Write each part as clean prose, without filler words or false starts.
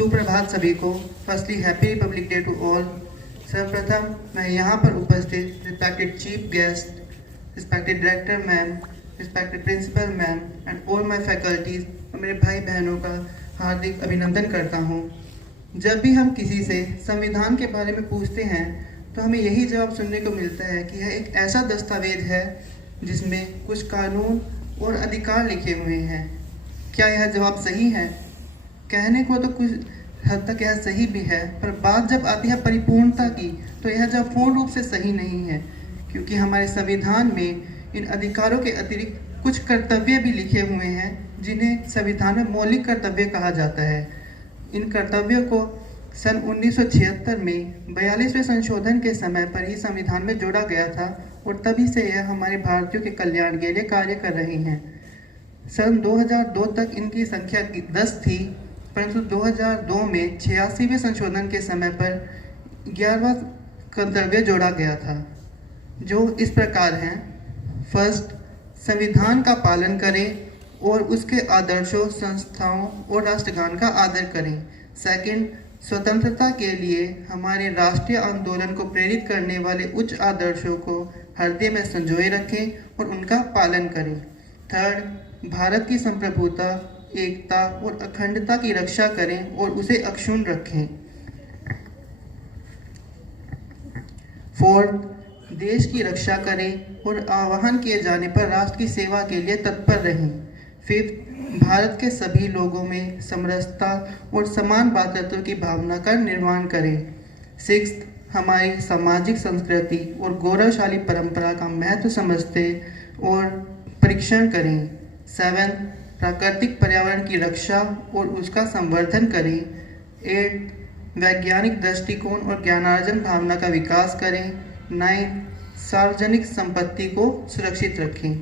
सुप्रभात सभी को। Firstly happy Republic Day to all. सर्वप्रथम मैं यहाँ पर उपस्थित respected chief guest, respected director ma'am, respected principal ma'am and all my faculties और मेरे भाई बहनों का हार्दिक अभिनंदन करता हूँ। जब भी हम किसी से संविधान के बारे में पूछते हैं तो हमें यही जवाब सुनने को मिलता है कि यह एक ऐसा दस्तावेज है जिसमें कुछ कानून और अधिकार लिखे हुए हैं। क्या यह जवाब सही है? कहने को तो कुछ हद तक यह सही भी है, पर बात जब आती है परिपूर्णता की तो यह जवाब पूर्ण रूप से सही नहीं है, क्योंकि हमारे संविधान में इन अधिकारों के अतिरिक्त कुछ कर्तव्य भी लिखे हुए हैं जिन्हें संविधान में मौलिक कर्तव्य कहा जाता है। इन कर्तव्यों को सन 1976 में 42वें संशोधन के समय पर ही संविधान में जोड़ा गया था और तभी से यह हमारे भारतीयों के कल्याण के लिए कार्य कर रहे हैं। सन 2002 तक इनकी संख्या 10 थी, परंतु 2002 में 86वें संशोधन के समय पर 11वां कर्तव्य जोड़ा गया था, जो इस प्रकार हैं। फर्स्ट, संविधान का पालन करें और उसके आदर्शों, संस्थाओं और राष्ट्रगान का आदर करें। सेकंड, स्वतंत्रता के लिए हमारे राष्ट्रीय आंदोलन को प्रेरित करने वाले उच्च आदर्शों को हृदय में संजोए रखें और उनका पालन करें। थर्ड, भारत की संप्रभुता, एकता और अखंडता की रक्षा करें और उसे अक्षुण्ण रखें। फोर्थ, देश की रक्षा करें और आह्वान किए जाने पर राष्ट्र की सेवा के लिए तत्पर रहें। फिफ्थ, भारत के सभी लोगों में समरसता और समान भातृत्व की भावना का निर्माण करें। सिक्स्थ, हमारी सामाजिक संस्कृति और गौरवशाली परंपरा का महत्व समझते और परीक्षण करें। सेवेंथ, प्राकृतिक पर्यावरण की रक्षा और उसका संवर्धन करें। एट्थ, वैज्ञानिक दृष्टिकोण और ज्ञानार्जन भावना का विकास करें। नाइन्थ, सार्वजनिक संपत्ति को सुरक्षित रखें।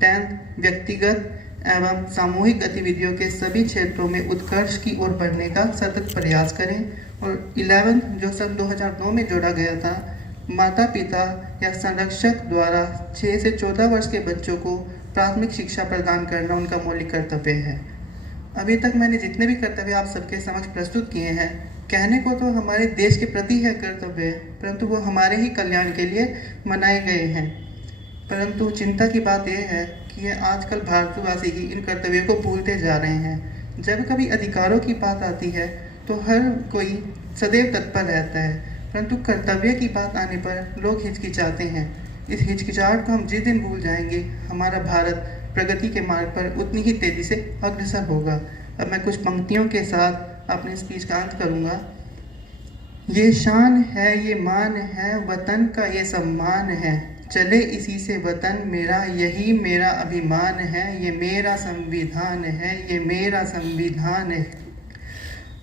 टेंथ, व्यक्तिगत एवं सामूहिक गतिविधियों के सभी क्षेत्रों में उत्कर्ष की ओर बढ़ने का सतत प्रयास करें। और 11th, जो सन 2009 में जोड़ा गया था, माता पिता या संरक्षक द्वारा 6 से 14 वर्ष के बच्चों को प्राथमिक शिक्षा प्रदान करना उनका मौलिक कर्तव्य है। अभी तक मैंने जितने भी कर्तव्य आप सबके समक्ष प्रस्तुत किए हैं, कहने को तो हमारे देश के प्रति है कर्तव्य, परंतु वो हमारे ही कल्याण के लिए मनाए गए हैं। परंतु चिंता की बात यह है कि आजकल भारतवासी ही इन कर्तव्यों को भूलते जा रहे हैं। जब कभी अधिकारों की बात आती है तो हर कोई सदैव तत्पर रहता है, परंतु कर्तव्य की बात आने पर लोग हिचकिचाते हैं। इस हिचकिचाहट को हम जिस दिन भूल जाएंगे, हमारा भारत प्रगति के मार्ग पर उतनी ही तेजी से अग्रसर होगा। अब मैं कुछ पंक्तियों के साथ अपने स्पीच का अंत करूँगा। ये शान है, ये मान है, वतन का ये सम्मान है, चले इसी से वतन मेरा, यही मेरा अभिमान है, ये मेरा संविधान है, ये मेरा संविधान है।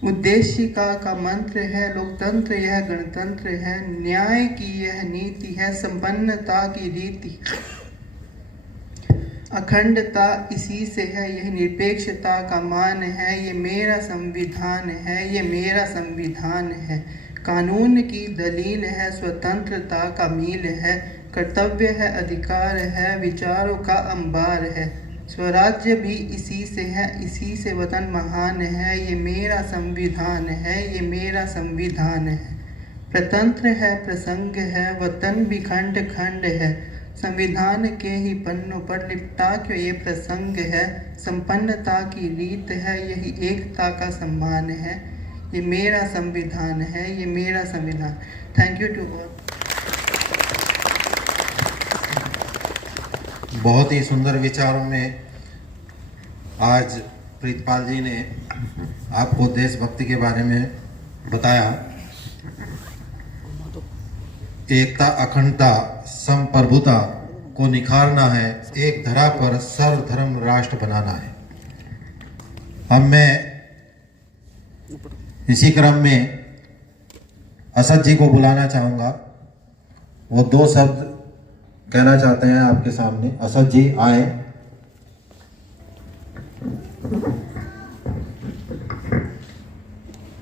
उद्देशिका का मंत्र है, लोकतंत्र यह गणतंत्र है, न्याय की यह नीति है, संपन्नता की रीति, अखंडता इसी से है, यह निरपेक्षता का मान है, ये मेरा संविधान है, ये मेरा संविधान है। कानून की दलील है, स्वतंत्रता का मील है, कर्तव्य है, अधिकार है, विचारों का अंबार है, स्वराज्य भी इसी से है, इसी से वतन महान है, ये मेरा संविधान है, ये मेरा संविधान है। प्रतंत्र है, प्रसंग है, वतन भी खंड खंड है, संविधान के ही पन्नों पर लिपटा क्यों ये प्रसंग है, संपन्नता की रीत है, यही एकता का सम्मान है, ये मेरा संविधान है, ये मेरा संविधान। Thank you to all. बहुत ही सुंदर विचारों में आज प्रीतपाल जी ने आपको देशभक्ति के बारे में बताया। एकता, अखंडता, संप्रभुता को निखारना है, एक धरा पर सर्वधर्म राष्ट्र बनाना है। अब मैं इसी क्रम में असद जी को बुलाना चाहूँगा। वो 2 शब्द कहना चाहते हैं आपके सामने। असद जी आए।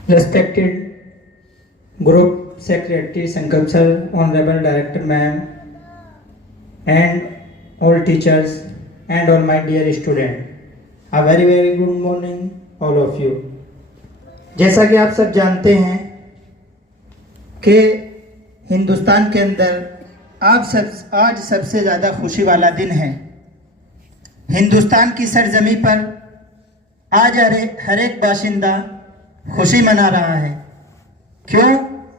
Respected Group Secretary Sankalp sir, Honorable Director ma'am, and all teachers and all my dear students, a very good morning all of you. जैसा कि आप सब जानते हैं कि हिंदुस्तान के अंदर आज सबसे ज़्यादा खुशी वाला दिन है। हिंदुस्तान की सरजमी पर आज हर एक बाशिंदा खुशी मना रहा है। क्यों?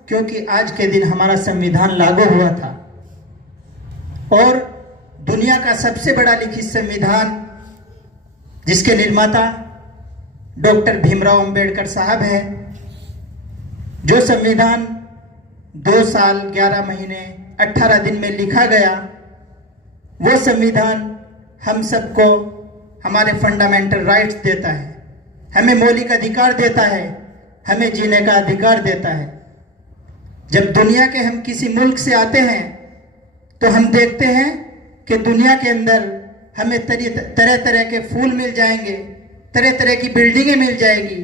क्योंकि आज के दिन हमारा संविधान लागू हुआ था और दुनिया का सबसे बड़ा लिखित संविधान जिसके निर्माता डॉक्टर भीमराव अंबेडकर साहब हैं, जो संविधान 2 साल 11 महीने 18 दिन में लिखा गया, वो संविधान हम सबको हमारे फंडामेंटल राइट्स देता है, हमें मौलिक अधिकार देता है, हमें जीने का अधिकार देता है। जब दुनिया के हम किसी मुल्क से आते हैं तो हम देखते हैं कि दुनिया के अंदर हमें तरह तरह के फूल मिल जाएंगे, तरह तरह की बिल्डिंगें मिल जाएगी,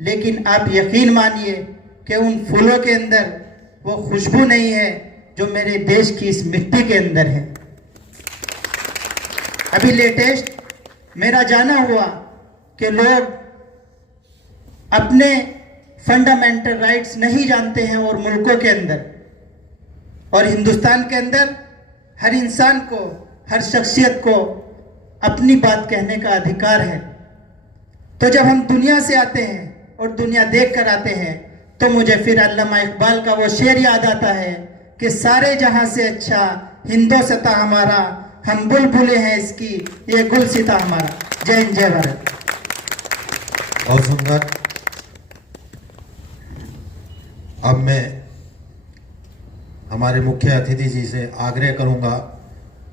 लेकिन आप यकीन मानिए कि उन फूलों के अंदर वो खुशबू नहीं है जो मेरे देश की इस मिट्टी के अंदर है। अभी लेटेस्ट मेरा जाना हुआ कि लोग अपने फंडामेंटल राइट्स नहीं जानते हैं और मुल्कों के अंदर और हिंदुस्तान के अंदर हर इंसान को, हर शख्सियत को अपनी बात कहने का अधिकार है। तो जब हम दुनिया से आते हैं और दुनिया देख कर आते हैं तो मुझे फिर अल्लामा इकबाल का वो शेर याद आता है कि सारे जहां से अच्छा हिंदोस्तां हमारा, हम बुलबुले हैं इसकी, ये गुलसिता हमारा। जय हिंद, जय भारत। बहुत सुंदर। अब मैं हमारे मुख्य अतिथि जी से आग्रह करूंगा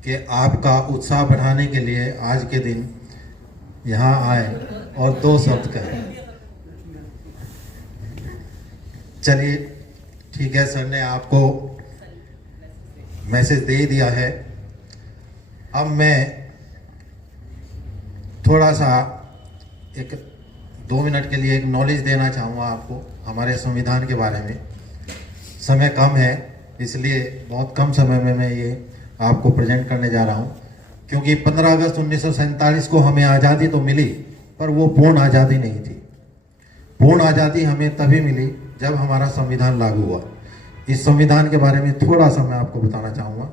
कि आपका उत्साह बढ़ाने के लिए आज के दिन यहाँ आए और 2 शब्द कहें। चलिए ठीक है, सर ने आपको मैसेज दे दिया है। अब मैं थोड़ा सा 2 मिनट के लिए एक नॉलेज देना चाहूँगा आपको हमारे संविधान के बारे में। समय कम है इसलिए बहुत कम समय में मैं ये आपको प्रेजेंट करने जा रहा हूँ, क्योंकि 15 अगस्त 1947 को हमें आज़ादी तो मिली पर वो पूर्ण आज़ादी नहीं थी। पूर्ण आज़ादी हमें तभी मिली जब हमारा संविधान लागू हुआ। इस संविधान के बारे में थोड़ा सा मैं आपको बताना चाहूँगा,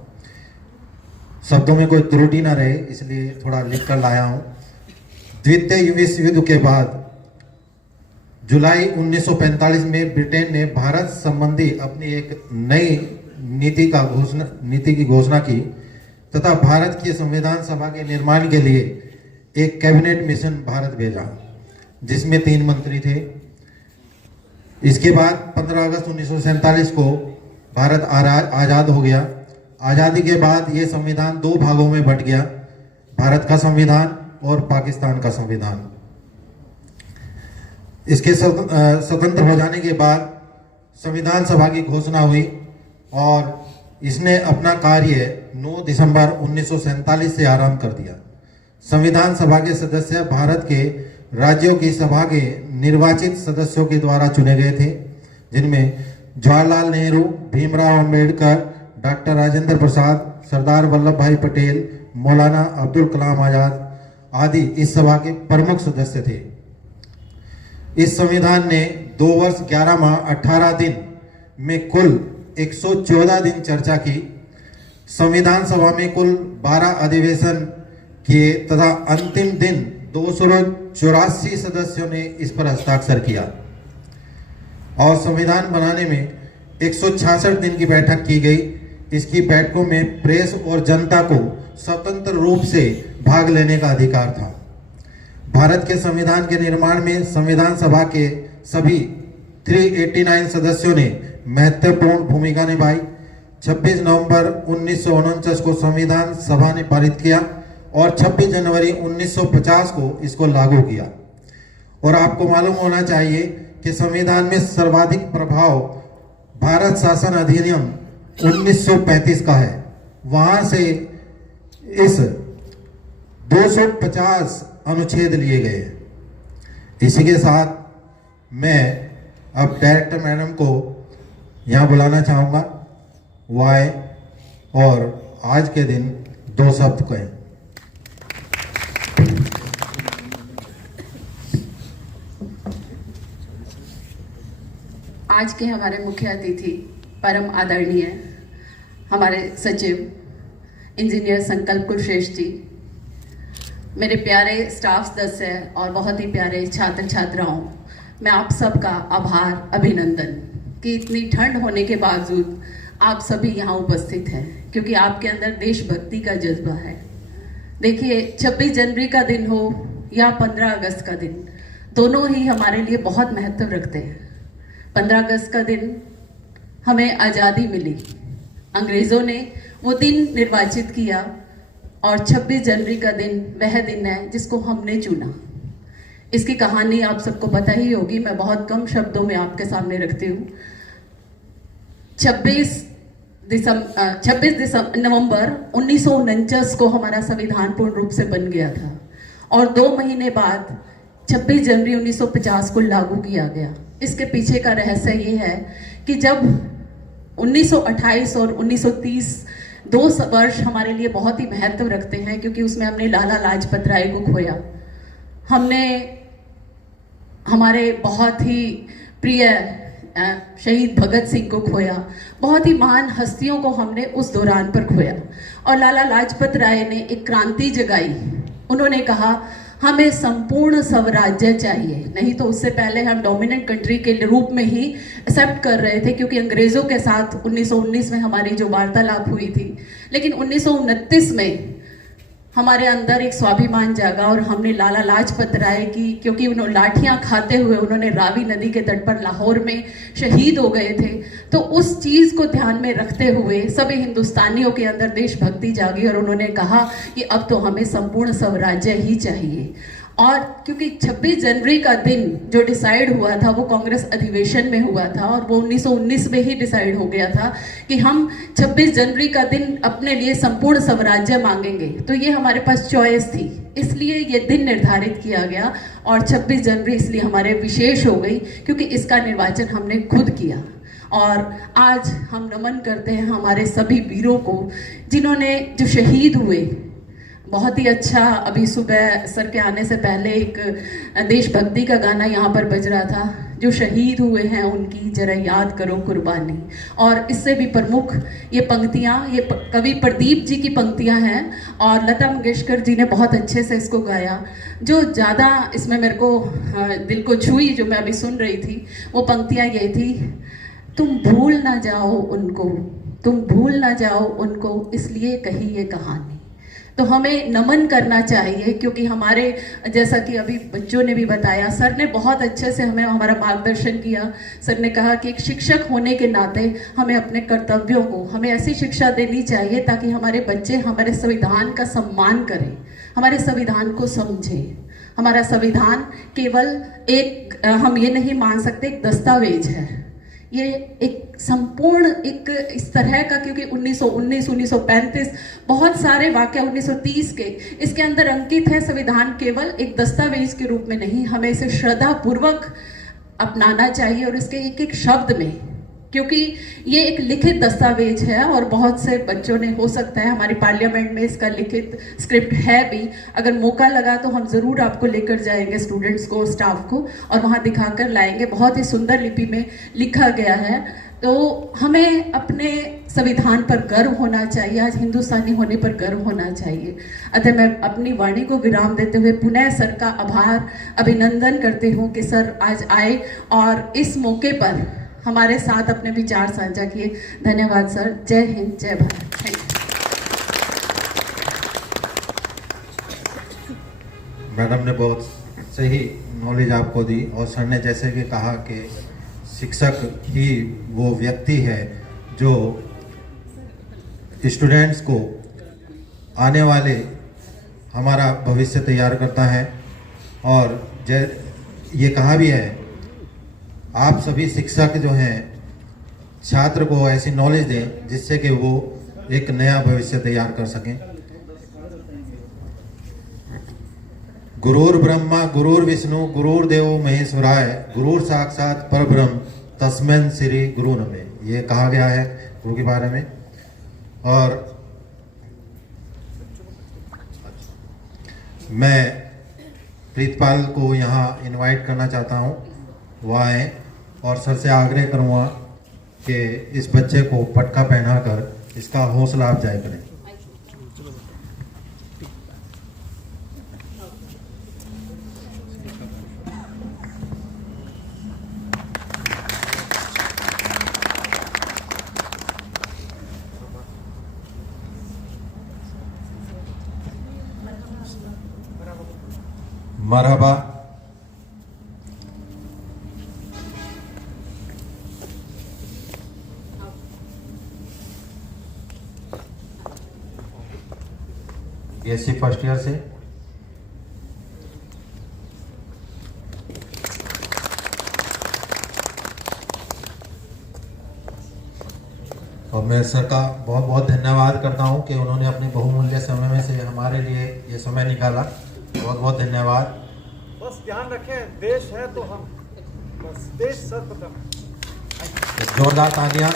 शब्दों में कोई त्रुटि ना रहे इसलिए थोड़ा लिख कर लाया हूँ। द्वितीय विश्व युद्ध के बाद जुलाई 1945 में ब्रिटेन ने भारत संबंधी अपनी एक नई नीति की घोषणा की तथा भारत की संविधान सभा के निर्माण के लिए एक कैबिनेट मिशन भारत भेजा जिसमें 3 मंत्री थे। इसके बाद 15 अगस्त 1947 को भारत आज़ाद हो गया। आज़ादी के बाद ये संविधान 2 भागों में बंट गया, भारत का संविधान और पाकिस्तान का संविधान। इसके स्वतंत्र हो जाने के बाद संविधान सभा की घोषणा हुई और इसने अपना कार्य 9 दिसंबर 1947 से आरंभ कर दिया। संविधान सभा के सदस्य भारत के राज्यों की सभा के निर्वाचित सदस्यों के द्वारा चुने गए थे, जिनमें जवाहरलाल नेहरू, भीमराव अंबेडकर, डॉक्टर राजेंद्र प्रसाद, सरदार वल्लभ भाई पटेल, मौलाना अब्दुल कलाम आजाद आदि इस सभा के प्रमुख सदस्य थे। इस संविधान ने 2 वर्ष 11 माह 18 दिन में कुल 114 दिन चर्चा की। संविधान सभा में कुल 12 अधिवेशन किए तथा अंतिम दिन 284 सदस्यों ने इस पर हस्ताक्षर किया और संविधान बनाने में 166 दिन की बैठक की गई। इसकी बैठकों में प्रेस और जनता को स्वतंत्र रूप से भाग लेने का अधिकार था। भारत के संविधान के निर्माण में संविधान सभा के सभी 389 सदस्यों ने महत्वपूर्ण भूमिका निभाई। 26 नवंबर 1949 को संविधान सभा ने पारित किया और 26 जनवरी 1950 को इसको लागू किया। और आपको मालूम होना चाहिए कि संविधान में सर्वाधिक प्रभाव भारत शासन अधिनियम 1935 का है। वहां से इस 250 अनुच्छेद लिए गए। इसी के साथ मैं अब डायरेक्टर मैडम को यहाँ बुलाना चाहूँगा, वो आए और आज के दिन 2 शब्द कहें। आज के हमारे मुख्य अतिथि परम आदरणीय हमारे सचिव इंजीनियर संकल्प कुलश्रेष्ठ जी, मेरे प्यारे स्टाफ सदस्य और बहुत ही प्यारे छात्र छात्राओं, मैं आप सबका आभार अभिनंदन कि इतनी ठंड होने के बावजूद आप सभी यहाँ उपस्थित हैं, क्योंकि आपके अंदर देशभक्ति का जज्बा है। देखिए, 26 जनवरी का दिन हो या 15 अगस्त का दिन, दोनों ही हमारे लिए बहुत महत्व रखते हैं। 15 अगस्त का दिन हमें आज़ादी मिली, अंग्रेज़ों ने वो दिन निर्वाचित किया, और 26 जनवरी का दिन वह दिन है जिसको हमने चुना। इसकी कहानी आप सबको पता ही होगी, मैं बहुत कम शब्दों में आपके सामने रखती हूँ। 26 नवंबर 1949 को हमारा संविधान पूर्ण रूप से बन गया था, और 2 महीने बाद 26 जनवरी 1950 को लागू किया गया। इसके पीछे का रहस्य ये है कि जब 1928 और 1930 2 वर्ष हमारे लिए बहुत ही महत्व रखते हैं, क्योंकि उसमें हमने लाला लाजपत राय को खोया, हमने हमारे बहुत ही प्रिय शहीद भगत सिंह को खोया, बहुत ही महान हस्तियों को हमने उस दौरान पर खोया। और लाला लाजपत राय ने एक क्रांति जगाई। उन्होंने कहा हमें संपूर्ण स्वराज्य चाहिए, नहीं तो उससे पहले हम डोमिनेंट कंट्री के रूप में ही एक्सेप्ट कर रहे थे, क्योंकि अंग्रेज़ों के साथ 1919 में हमारी जो वार्तालाप हुई थी। लेकिन 1929 में हमारे अंदर एक स्वाभिमान जागा, और हमने लाला लाजपत राय की, क्योंकि उन्होंने लाठियां खाते हुए उन्होंने रावी नदी के तट पर लाहौर में शहीद हो गए थे, तो उस चीज़ को ध्यान में रखते हुए सभी हिंदुस्तानियों के अंदर देशभक्ति जागी, और उन्होंने कहा कि अब तो हमें संपूर्ण स्वराज्य ही चाहिए। और क्योंकि 26 जनवरी का दिन जो डिसाइड हुआ था वो कांग्रेस अधिवेशन में हुआ था, और वो 1919 में ही डिसाइड हो गया था कि हम 26 जनवरी का दिन अपने लिए संपूर्ण स्वराज्य मांगेंगे, तो ये हमारे पास चॉइस थी, इसलिए ये दिन निर्धारित किया गया। और 26 जनवरी इसलिए हमारे विशेष हो गई, क्योंकि इसका निर्वाचन हमने खुद किया। और आज हम नमन करते हैं हमारे सभी वीरों को, जिन्होंने जो शहीद हुए। बहुत ही अच्छा, अभी सुबह सर के आने से पहले एक देशभक्ति का गाना यहाँ पर बज रहा था, जो शहीद हुए हैं उनकी जरा याद करो कुर्बानी। और इससे भी प्रमुख ये पंक्तियाँ, ये कवि प्रदीप जी की पंक्तियाँ हैं, और लता मंगेशकर जी ने बहुत अच्छे से इसको गाया। जो ज़्यादा इसमें मेरे को दिल को छुई, जो मैं अभी सुन रही थी, वो पंक्तियाँ ये थी, तुम भूल ना जाओ उनको, तुम भूल ना जाओ उनको, इसलिए कही ये कहानी। तो हमें नमन करना चाहिए, क्योंकि हमारे, जैसा कि अभी बच्चों ने भी बताया, सर ने बहुत अच्छे से हमें हमारा मार्गदर्शन किया। सर ने कहा कि एक शिक्षक होने के नाते हमें अपने कर्तव्यों को, हमें ऐसी शिक्षा देनी चाहिए ताकि हमारे बच्चे हमारे संविधान का सम्मान करें, हमारे संविधान को समझें। हमारा संविधान केवल एक, हम ये नहीं मान सकते एक दस्तावेज है, ये एक संपूर्ण एक इस तरह का, क्योंकि 1919, 1935 बहुत सारे वाक्य 1930 के इसके अंदर अंकित है। संविधान केवल एक दस्तावेज के रूप में नहीं, हमें इसे श्रद्धा पूर्वक अपनाना चाहिए, और इसके एक एक शब्द में, क्योंकि ये एक लिखित दस्तावेज है, और बहुत से बच्चों ने, हो सकता है हमारी पार्लियामेंट में इसका लिखित स्क्रिप्ट है भी, अगर मौका लगा तो हम ज़रूर आपको लेकर जाएंगे, स्टूडेंट्स को, स्टाफ को, और वहाँ दिखाकर लाएंगे। बहुत ही सुंदर लिपि में लिखा गया है। तो हमें अपने संविधान पर गर्व होना चाहिए, आज हिंदुस्तानी होने पर गर्व होना चाहिए। अतः मैं अपनी वाणी को विराम देते हुए पुनः सर का आभार अभिनंदन करती हूँ कि सर आज आए और इस मौके पर हमारे साथ अपने विचार साझा किए। धन्यवाद सर। जय हिंद, जय भारत। Thank you. मैडम ने बहुत सही नॉलेज आपको दी, और सर ने जैसे कि कहा कि शिक्षक ही वो व्यक्ति है जो स्टूडेंट्स को आने वाले हमारा भविष्य तैयार करता है। और ये कहा भी है, आप सभी शिक्षक जो हैं छात्र को ऐसी नॉलेज दें जिससे कि वो एक नया भविष्य तैयार कर सकें। गुरुर् ब्रह्मा गुरुर्विष्णु गुरुर्देवो महेश्वराय गुरुर साक्षात परब्रह्म तस्मै श्री गुरु नमः, ये कहा गया है गुरु के बारे में। और मैं प्रीतपाल को यहाँ इनवाइट करना चाहता हूँ, वो आए और सर से आग्रह करूँगा कि इस बच्चे को पटका पहनाकर इसका हौसला अफजाई करें। मरहबा। BSc फर्स्ट ईयर से और मैं सर का बहुत बहुत धन्यवाद करता हूं कि उन्होंने अपने बहुमूल्य समय में से हमारे लिए ये समय निकाला। बहुत बहुत धन्यवाद। बस ध्यान रखें, देश है तो हम, बस देश सर्वप्रथम। जोरदार तालियां।